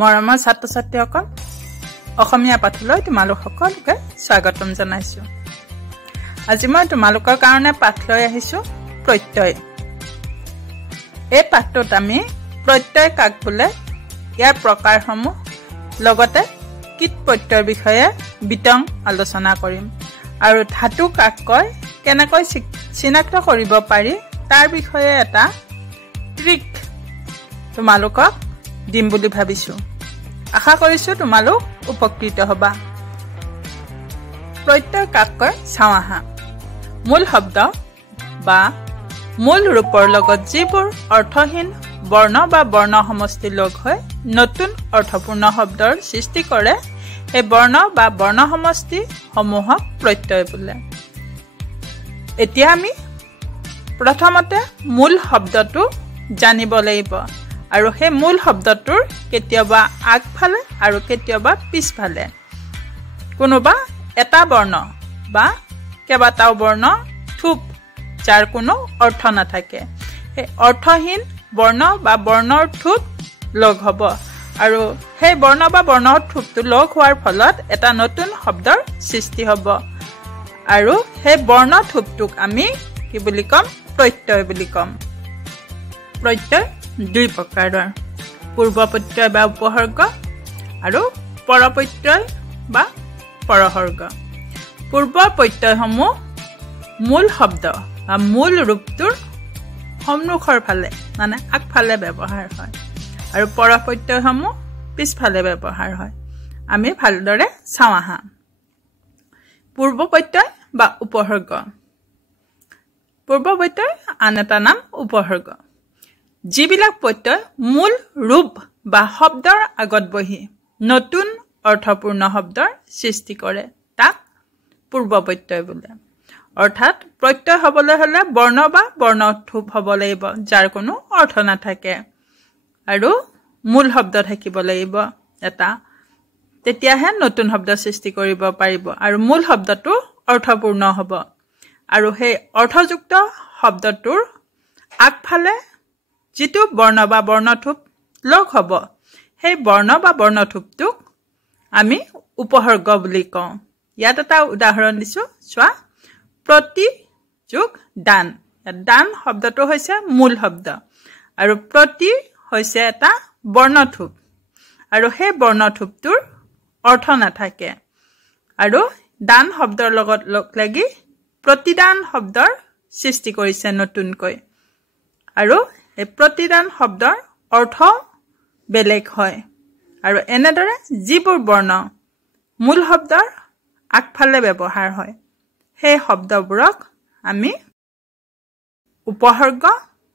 মৰমৰ ছাত্ৰ-ছাত্ৰীসকল অসমীয়া পাঠলৈ তোমালোক সকলোকে স্বাগতম জনাইছো। আজি মই তোমালোকৰ কাৰণে পাঠ লৈ আহিছো প্ৰত্যয়। এই পাঠটোত আমি প্ৰত্যয় কাক বোলে, ইয়াৰ প্ৰকাৰসমূহ লগতে কীট প্ৰত্যয়ৰ বিষয়ে বিতং আলোচনা কৰিম আৰু ধাতু কাক কয়, কেনেকৈ চিনাক্ত কৰিব পাৰি তাৰ বিষয়ে এটা ট্ৰিক তোমালোকক দিম বুলি ভাবিছো। আশা কৰিছো তোমালোক উপকৃত হবা। প্ৰত্যয় কাক কয় চাওঁ আহা। মূল শব্দ বা মূল ৰূপৰ লগত যিবোৰ অৰ্থহীন বৰ্ণ বা বৰ্ণ সমষ্টি লগ হৈ নতুন অৰ্থপূৰ্ণ শব্দৰ সৃষ্টি কৰে, এই বৰ্ণ বা বৰ্ণ সমষ্টি সমূহক প্ৰত্যয় বোলে। এতিয়া আমি প্ৰথমতে মূল শব্দটো জানিব লাগিব আৰু সেই মূল শব্দটোৰ কেতিয়াবা আগফালে আৰু কেতিয়াবা পিছফালে কোনোবা এটা বৰ্ণ বা কেইবাটাও বৰ্ণ থুপ যাৰ কোনো অৰ্থ নাথাকে, সেই অৰ্থহীন বৰ্ণ বা বৰ্ণৰ থুপ লগ হ'ব আৰু সেই বৰ্ণ বা বৰ্ণৰ থুপটো লগ হোৱাৰ ফলত এটা নতুন শব্দৰ সৃষ্টি হ'ব আৰু সেই বৰ্ণ থুপটোক আমি কি বুলি ক'ম? প্ৰত্যয় বুলি ক'ম। প্ৰত্যয় দুই প্ৰকাৰৰ, পূৰ্ব প্ৰত্যয় বা উপসৰ্গ আৰু পৰ প্ৰত্যয় বা পৰসৰ্গ। পূৰ্ব প্ৰত্যয়সমূহ মূল শব্দ বা মূল ৰূপটোৰ সন্মুখৰ ফালে মানে আগফালে ব্যৱহাৰ হয় আৰু পৰ প্ৰত্যয়সমূহ পিছফালে ব্যৱহাৰ হয়। আমি ভালদৰে চাওঁ আহা। পূৰ্ব প্ৰত্যয় বা উপসৰ্গ। পূৰ্ব প্ৰত্যয় আন এটা নাম উপসৰ্গ। যিবিলাক প্ৰত্যয় মূল ৰূপ বা শব্দৰ আগত বহি নতুন অৰ্থপূৰ্ণ শব্দৰ সৃষ্টি কৰে তাক পূৰ্ব প্ৰত্যয় বোলে। অৰ্থাৎ প্ৰত্যয় হ'বলৈ হ'লে বৰ্ণ বা বৰ্ণ থুপ হ'ব লাগিব যাৰ কোনো অৰ্থ নাথাকে আৰু মূল শব্দ থাকিব লাগিব এটা, তেতিয়াহে নতুন শব্দ সৃষ্টি কৰিব পাৰিব আৰু মূল শব্দটো অৰ্থপূৰ্ণ হ'ব আৰু সেই অৰ্থযুক্ত শব্দটোৰ আগফালে যিটো বৰ্ণ বা বৰ্ণথুপ লগ হ'ব সেই বৰ্ণ বা বৰ্ণথুপটোক আমি উপসৰ্গ বুলি কওঁ। ইয়াত এটা উদাহৰণ দিছো চোৱা। প্ৰতি যোগ দান। দান শব্দটো হৈছে মূল শব্দ আৰু প্ৰতি হৈছে এটা বৰ্ণথুপ আৰু সেই বৰ্ণথুপটোৰ অৰ্থ নাথাকে আৰু দান শব্দৰ লগত লগ লাগি প্ৰতিদান শব্দৰ সৃষ্টি কৰিছে নতুনকৈ আৰু এই প্ৰতিদান শব্দৰ অৰ্থ বেলেগ হয় আৰু এনেদৰে যিবোৰ বৰ্ণ মূল শব্দৰ আগফালে ব্যৱহাৰ হয় সেই শব্দবোৰক আমি উপসৰ্গ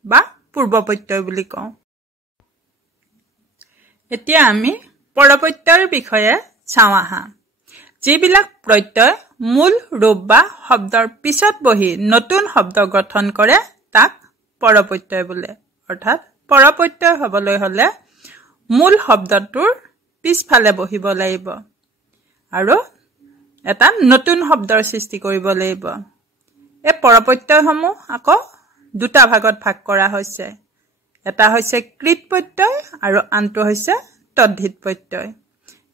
বা পূৰ্ব প্ৰত্যয় বুলি কওঁ। এতিয়া আমি পৰ প্ৰত্যয়ৰ বিষয়ে চাওঁ আহা। যিবিলাক প্ৰত্যয় মূল ৰূপ বা শব্দৰ পিছত বহি নতুন শব্দ গঠন কৰে তাক পৰ প্ৰত্যয় বোলে। অৰ্থাৎ পৰ প্ৰত্যয় হ'বলৈ হ'লে মূল শব্দটোৰ পিছফালে বহিব লাগিব আৰু এটা নতুন শব্দৰ সৃষ্টি কৰিব লাগিব। এই পৰ প্ৰত্যয়সমূহ আকৌ দুটা ভাগত ভাগ কৰা হৈছে। এটা হৈছে কৃত প্ৰত্যয় আৰু আনটো হৈছে তদ্ধিত প্ৰত্যয়।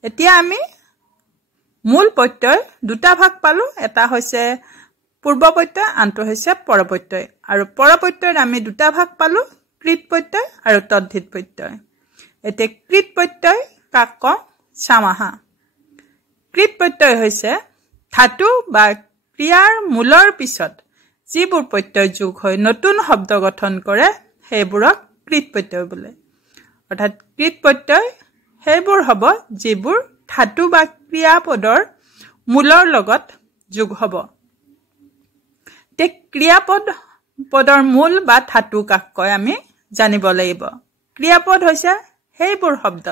এতিয়া আমি মূল প্ৰত্যয় দুটা ভাগ পালো, এটা হৈছে পূৰ্ব প্ৰত্যয়, আনটো হৈছে পৰ প্ৰত্যয় আৰু পৰ প্ৰত্যয়ত আমি দুটা ভাগ পালো, কৃত প্ৰত্যয় আৰু তদ্ধিত প্ৰত্যয়। এতিয়া কৃত প্ৰত্যয় কাক কওঁ চাওঁ আহা। কৃত প্ৰত্যয় হৈছে ধাতু বা ক্ৰিয়াৰ মূলৰ পিছত যিবোৰ প্ৰত্যয় যোগ হৈ নতুন শব্দ গঠন কৰে সেইবোৰক কৃত প্ৰত্যয় বোলে। অৰ্থাৎ কৃত প্ৰত্যয় সেইবোৰ হ'ব যিবোৰ ধাতু বা ক্ৰিয়াপদৰ মূলৰ লগত যোগ হ'ব। ক্ৰিয়াপদৰ মূল বা ধাতু কাক কয় আমি জানিব লাগিব। ক্ৰিয়াপদ হৈছে সেইবোৰ শব্দ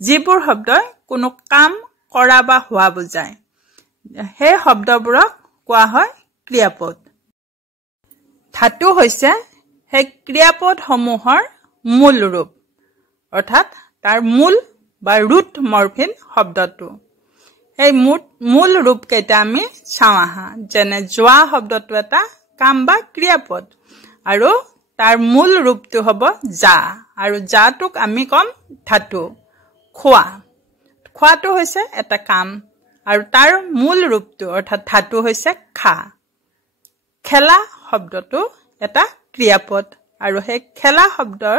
যিবোৰ শব্দই কোনো কাম কৰা বা হোৱা বুজায়, সেই শব্দবোৰক কোৱা হয় ক্ৰিয়াপদ। ধাতু হৈছে সেই ক্ৰিয়াপদসমূহৰ মূল ৰূপ, অৰ্থাৎ তাৰ মূল বা ৰুট মৰ্ফিন শব্দটো। সেই মূল ৰূপকেইটা আমি চাওঁ আহা। যেনে যোৱা শব্দটো এটা কাম বা ক্ৰিয়াপদ আৰু তাৰ মূল ৰূপটো হ'ব যা আৰু যাটোক আমি ক'ম ধাতু। খোৱা খোৱাটো হৈছে এটা কাম আৰু তাৰ মূল ৰূপটো অৰ্থাৎ ধাতু হৈছে খা খেলা শব্দটো এটা ক্ৰিয়াপদ আৰু সেই খেলা শব্দৰ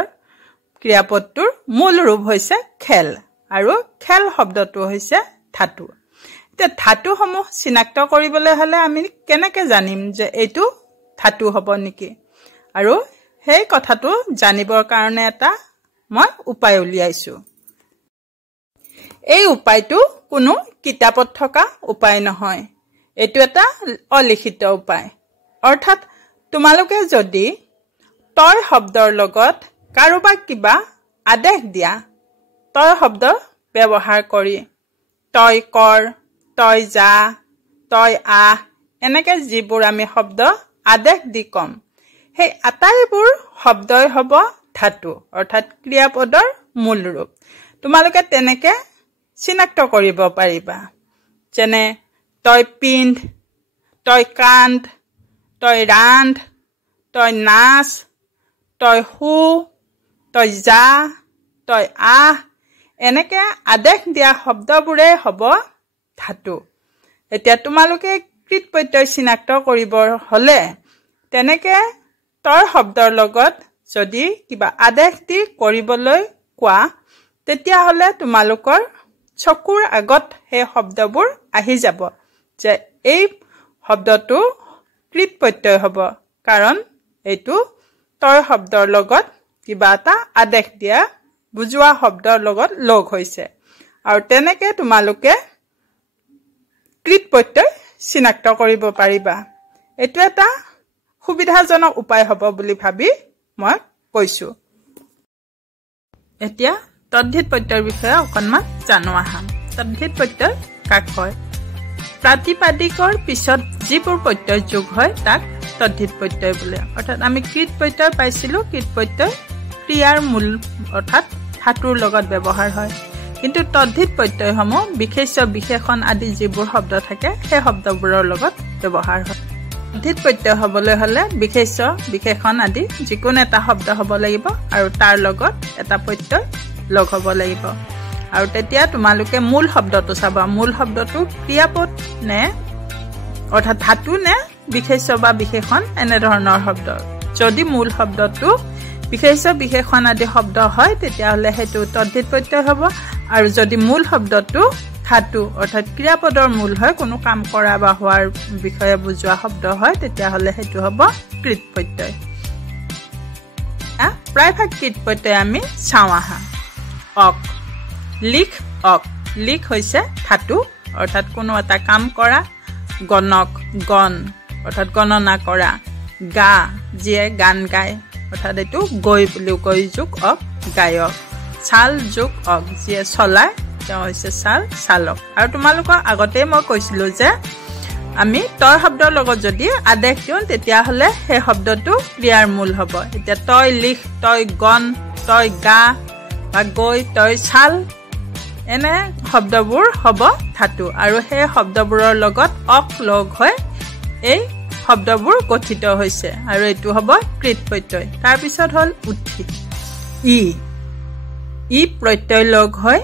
ক্ৰিয়াপদটোৰ মূল ৰূপ হৈছে খেল আৰু খেল শব্দটো হৈছে ধাতু তে ধাতুসমূহ চিনাক্ত কৰিবলৈ হলে আমি কেনেকৈ জানিম যে এইটো ধাতু হ'ব নেকি আৰু সেই কথাটো জানিবৰ কাৰণে এটা মই উপায় উলিয়াইছো এই উপায়টো কোনো কিতাপত থকা উপায় নহয় এইটো এটা অলিখিত উপায় অৰ্থাৎ তোমালোকে যদি তই শব্দৰ লগত কাৰোবাক কিবা আদেশ দিয়া তই শব্দ ব্যৱহাৰ কৰি তই কৰ তই যা তই আহ এনেকৈ যিবোৰ আমি শব্দ আদেশ দি কম সেই আটাইবোৰ শব্দই হ'ব ধাতু অৰ্থাৎ ক্ৰিয়াপদৰ মূল ৰূপ তোমালোকে তেনেকৈ চিনাক্ত কৰিব পাৰিবা যেনে তই পিন্ধ তই কান্ধ তই ৰান্ধ তই নাচ তই শু তই যা তই আহ এনেকৈ আদেশ দিয়া শব্দবোৰে হ'ব ধাতু এতিয়া তোমালোকে কৃত প্ৰত্যয় চিনাক্ত কৰিব হলে তেনেকৈ তই শব্দৰ লগত যদি কিবা আদেশ দি কৰিবলৈ কোৱা তেতিয়াহ'লে তোমালোকৰ চকুৰ আগত সেই শব্দবোৰ আহি যাব যে এই শব্দটো কৃত প্ৰত্যয় হ'ব কাৰণ এইটো তই শব্দৰ লগত কিবা এটা আদেশ দিয়া বুজোৱা শব্দৰ লগত লগ হৈছে আৰু তেনেকৈ তোমালোকে কৃত প্ৰত্যয় চিনাক্ত কৰিব পাৰিবা এইটো এটা সুবিধাজনক উপায় হ'ব বুলি ভাবি মই কৈছো এতিয়া তদ্ধিত প্ৰত্যয়ৰ বিষয়ে অকণমান জানো আহাম তদ্ধিত প্ৰত্যয় কাক কয় প্ৰাতিপাদিকৰ পিছত যিবোৰ প্ৰত্যয় যোগ হয় তাক তদ্ধিত প্ৰত্যয় বোলে অৰ্থাৎ আমি কৃত প্ৰত্যয় পাইছিলো কৃত প্ৰত্যয় ক্ৰিয়াৰ মূল অৰ্থাৎ ধাতুৰ লগত ব্যৱহাৰ হয় কিন্তু তদ্ধিত প্ৰত্যয়সমূহ বিশেষ্য বিশেষণ আদি যিবোৰ শব্দ থাকে সেই শব্দবোৰৰ লগত ব্যৱহাৰ হয় তদ্ধিত প্ৰত্যয় হ'বলৈ হলে বিশেষ্য বিশেষণ আদি যিকোনো এটা শব্দ হ'ব লাগিব আৰু তাৰ লগত এটা প্ৰত্যয় লগ হ'ব লাগিব আৰু তেতিয়া তোমালোকে মূল শব্দটো চাবা মূল শব্দটো ক্ৰিয়াপদ নে অৰ্থাৎ ধাতু নে বিশেষ্য বা বিশেষণ এনে ধৰণৰ শব্দ যদি মূল শব্দটো বিশেষ্য বিশেষণ আদি শব্দ হয় তেতিয়াহ'লে সেইটো তদ্ধিত প্ৰত্যয় হ'ব আৰু যদি মূল শব্দটো ধাতু অৰ্থাৎ ক্ৰিয়াপদৰ মূল হয় কোনো কাম কৰা বা হোৱাৰ বিষয়ে বুজোৱা শব্দ হয় তেতিয়াহ'লে সেইটো হ'ব কৃত প্ৰত্যয় প্ৰায়ভাগ কৃত প্ৰত্যয় আমি চাওঁ আহা অক লিখ হৈছে ধাতু অৰ্থাৎ কোনো এটা কাম কৰা গণক গণ অৰ্থাৎ গণনা কৰা গা যিয়ে গান গায় অৰ্থাৎ এইটো গৈ বুলিও গৈ যোগ অক গায়ক চাল যোগ অক যিয়ে চলায় তেওঁ হৈছে চালক আৰু তোমালোকৰ আগতে মই কৈছিলো যে আমি তই শব্দৰ লগত যদি আদেশ দিওঁ তেতিয়াহ'লে সেই শব্দটো ক্ৰিয়াৰ মূল হ'ব এতিয়া তই লিখ তই গণ তই গা বা গৈ তই চাল এনে শব্দবোৰ হ'ব ধাতু আৰু সেই শব্দবোৰৰ লগত অক লগ হৈ এই শব্দবোৰ গঠিত হৈছে আৰু এইটো হ'ব কৃত প্ৰত্যয় তাৰপিছত হ'ল উঠি ই প্ৰত্যয় লগ হয়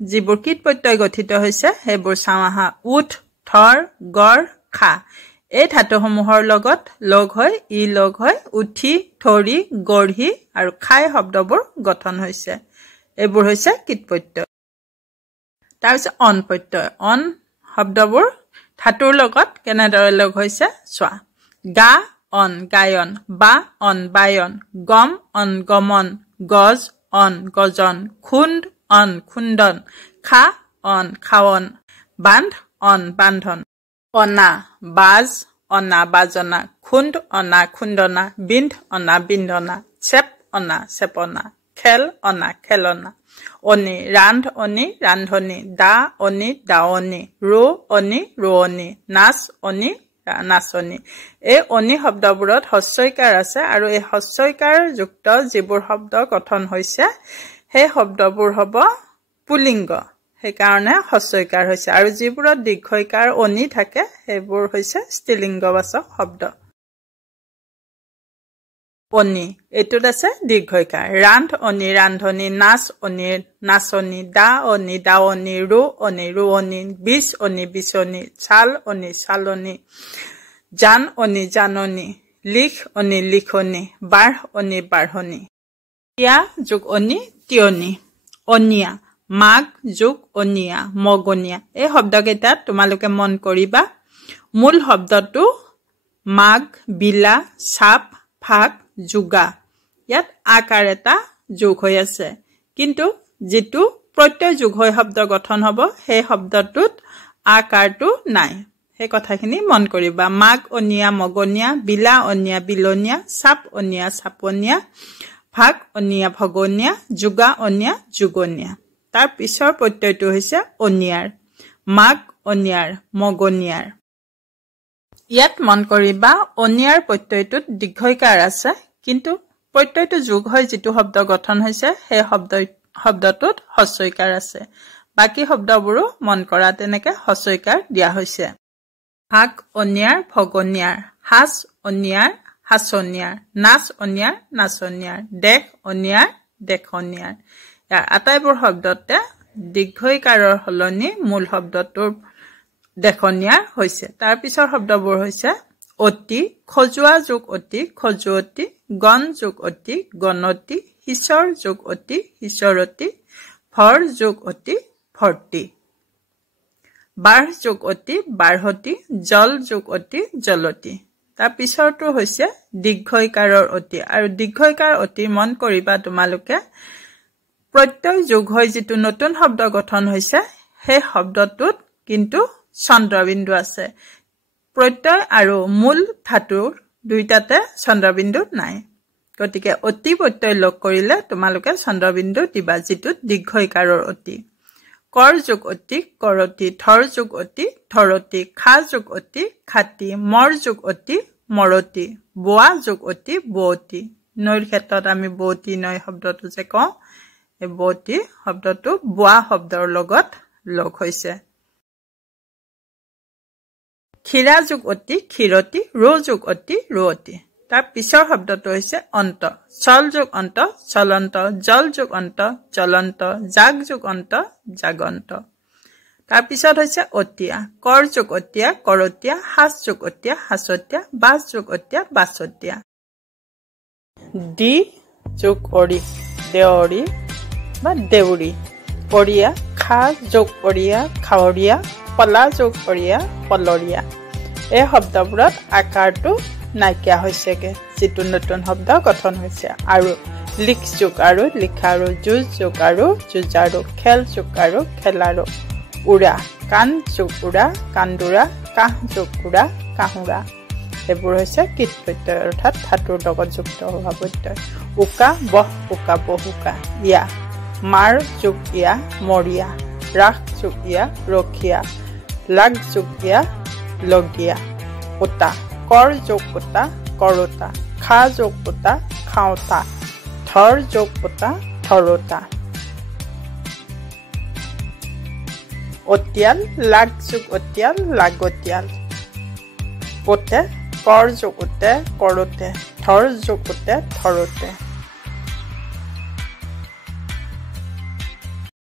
যিবোৰ কৃত প্ৰত্যয় গঠিত হৈছে সেইবোৰ চাওঁ আহা উঠ থৰ গড় খা এই ধাতুসমূহৰ লগত লগ হৈ ই লগ হৈ উঠি থৰি গঢ়ি আৰু খাই শব্দবোৰ গঠন হৈছে এইবোৰ হৈছে কৃত প্ৰত্যয় তাৰপিছত অন প্ৰত্যয় অন শব্দবোৰ ধাতুৰ লগত কেনেদৰে লগ হৈছে চোৱা গা অন গায়ন বা অন বায়ন গম অন গমন গজ অন গজন খুন্দ অন খুন্দন খা অন খাৱন বান্ধ অন বান্ধন অনা বাজ অনা বাজনা খুন্দ অনা খুন্দনা বিন্ধ অনা বিন্ধনা চেপ অনা চেপনা খেল অনা খেলনা অনি ৰান্ধ অনি ৰান্ধনি দা অনি দাৱনি ৰো অনি ৰোৱনি নাচ অনি নাচনি এই অনি শব্দবোৰত হস্যইকাৰ আছে আৰু এই হস্যইকাৰ যুক্ত যিবোৰ শব্দ গঠন হৈছে সেই শব্দবোৰ হ'ব পুলিংগ সেইকাৰণে হস্যইকাৰ হৈছে আৰু যিবোৰত দীৰ্ঘইকাৰ অনি থাকে সেইবোৰ হৈছে স্ত্ৰীলিংগবাচক শব্দ অনি এটোত আছে দীৰ্ঘইকাৰ ৰান্ধ অনি ৰান্ধনি নাচ অনি নাচনি দা অনি দাৱনি ৰু অনি ৰুৱনি বিচ অনি বিচনি চাল অনি চালনি জান অনি জাননি লিখ অনি লিখনি বাঢ় অনি বাঢ়নি তিয়া যোগ অনি তিয়নি অনিয়া মাঘ যোগ অনিয়া মগনিয়া এই শব্দকেইটাত তোমালোকে মন কৰিবা মূল শব্দটো মাঘ বিলা সাপ ফাক যোগা ইয়াত আকাৰ এটা যোগ হৈ আছে কিন্তু যেটো প্ৰত্যয় যোগ হৈ শব্দ গঠন হ'ব সেই শব্দটোত আকাৰটো নাই সেই কথাখিনি মন কৰিবা মাঘ অনিয়া মগনিয়া বিলা অনিয়া বিলনিয়া সাপ অনিয়া সাপনিয়া ফাক অনিয়া ভগনিয়া যোগা অনিয়া যুগনিয়া তাৰ পিছৰ প্ৰত্যয়টো হৈছে অনিয়াৰ মাঘ অনিয়াৰ মগনিয়াৰ ইয়াত মন কৰিবা অনিয়াৰ প্ৰত্যয়টোত দীৰ্ঘইকাৰ আছে কিন্তু প্ৰত্যয়টো যোগ হৈ যেটো শব্দ গঠন হৈছে সেই শব্দটোত হস্যইকাৰ আছে বাকি শব্দবোৰো মন কৰা তেনেকে হস্যইকাৰ দিয়া হৈছে ভাগ অনিয়াৰ ভগনিয়াৰ হাস অনিয়াৰ হাসনিয়াৰ নাচ অনিয়াৰ নাচনিয়াৰ দেখ অনিয়াৰ দেখনিয়াৰ ইয়াৰ আটাইবোৰ শব্দতে দীৰ্ঘইকাৰৰ হলনি মূল শব্দটোৰ দেখনিয়াৰ হৈছে তাৰ পিছৰ শব্দবোৰ হৈছে অতি খজুৱা যোগ অতি খজুৱতি গণ যোগ অতি গণতি হিচৰ যোগ অতি হিচৰতি ভৰ যোগ অতি ভৰ্তি বাঢ় যোগ অতি বাঢ়তি জল যোগ অতি জলতি তাৰ পিছৰটো হৈছে দীৰ্ঘইকাৰৰ অতি আৰু দীৰ্ঘইকাৰ অতি মন কৰিবা তোমালোকে প্ৰত্যয় যোগ হৈ যেটো নতুন শব্দ গঠন হৈছে সেই শব্দটোত কিন্তু চন্দ্ৰবিন্দু আছে প্ৰত্যয় আৰু মূল ধাতুৰ দুইটাতে চন্দ্ৰবিন্দু নাই গতিকে অতি প্ৰত্যয় লগ কৰিলে তোমালোকে চন্দ্ৰবিন্দু দিবা যেটোত দীৰ্ঘইকাৰৰ অতি কৰ যোগ অতি কৰতি ধৰ যোগ অতি ধৰতি খা যোগ অতি খাতি মৰ যোগ অতি মৰতি বোৱা যোগ অতি বৌতি নৈৰ ক্ষেত্ৰত আমি বৌতি নৈ শব্দটো যে কওঁ এই বৌতি শব্দটো বোৱা শব্দৰ লগত লগ হৈছে খিৰা যোগ অতি খিৰতি ৰো যোগ অতি ৰোৱতি তাৰ পিছৰ শব্দটো হৈছে অন্ত চল যোগ অন্ত চলন্ত জল যোগ অন্ত জলন্ত জাগ যোগ অন্ত জাগন্ত তাৰ পিছত হৈছে অতিয়া কৰ যোগ অতিয়া কৰতিয়া হাস যোগ অতিয়া হাসতিয়া বাস যোগ অতিয়া বাসতিয়া দি যোগ অৰি দেউৰি বা দেউৰি অৰিয়া খা যোগ অৰিয়া খাৱৰিয়া পলা যোগ অৰিয়া পলৰিয়া এই শব্দবোৰত আকাৰটো নাইকিয়া হৈছেগে যেটো নতুন শব্দ গঠন হৈছে আৰু লিখ যোগ আৰু লিখা আৰু যুজ যোগ আৰু যুজাৰু খেল যোগ আৰু খেলাৰু উৰা কান যোগ উৰা কান্দুৰা কাহ যোগ উৰা কাহুৰা এইবোৰ হৈছে কৃত প্ৰত্যয় অৰ্থাৎ ধাতুৰ লগত যুক্ত হোৱা প্ৰত্যয় উকা বহ উকা বহুকা ইয়া মাৰ যোগ ইয়া মৰিয়া ৰাখ যোগ ইয়া ৰখিয়া লাগ যোগ ইয়া লগিয়া উতা কৰ যোগ উতা কৰতা খা যোগ উতা খাওতা ধৰ যোগ উতা ধৰতা অতিয়াল লাগ যোগ অতিয়াল লাগতিয়াল ওতে কৰ যোগ উতে কৰোতে ধৰ যোগ উতে ধৰোতে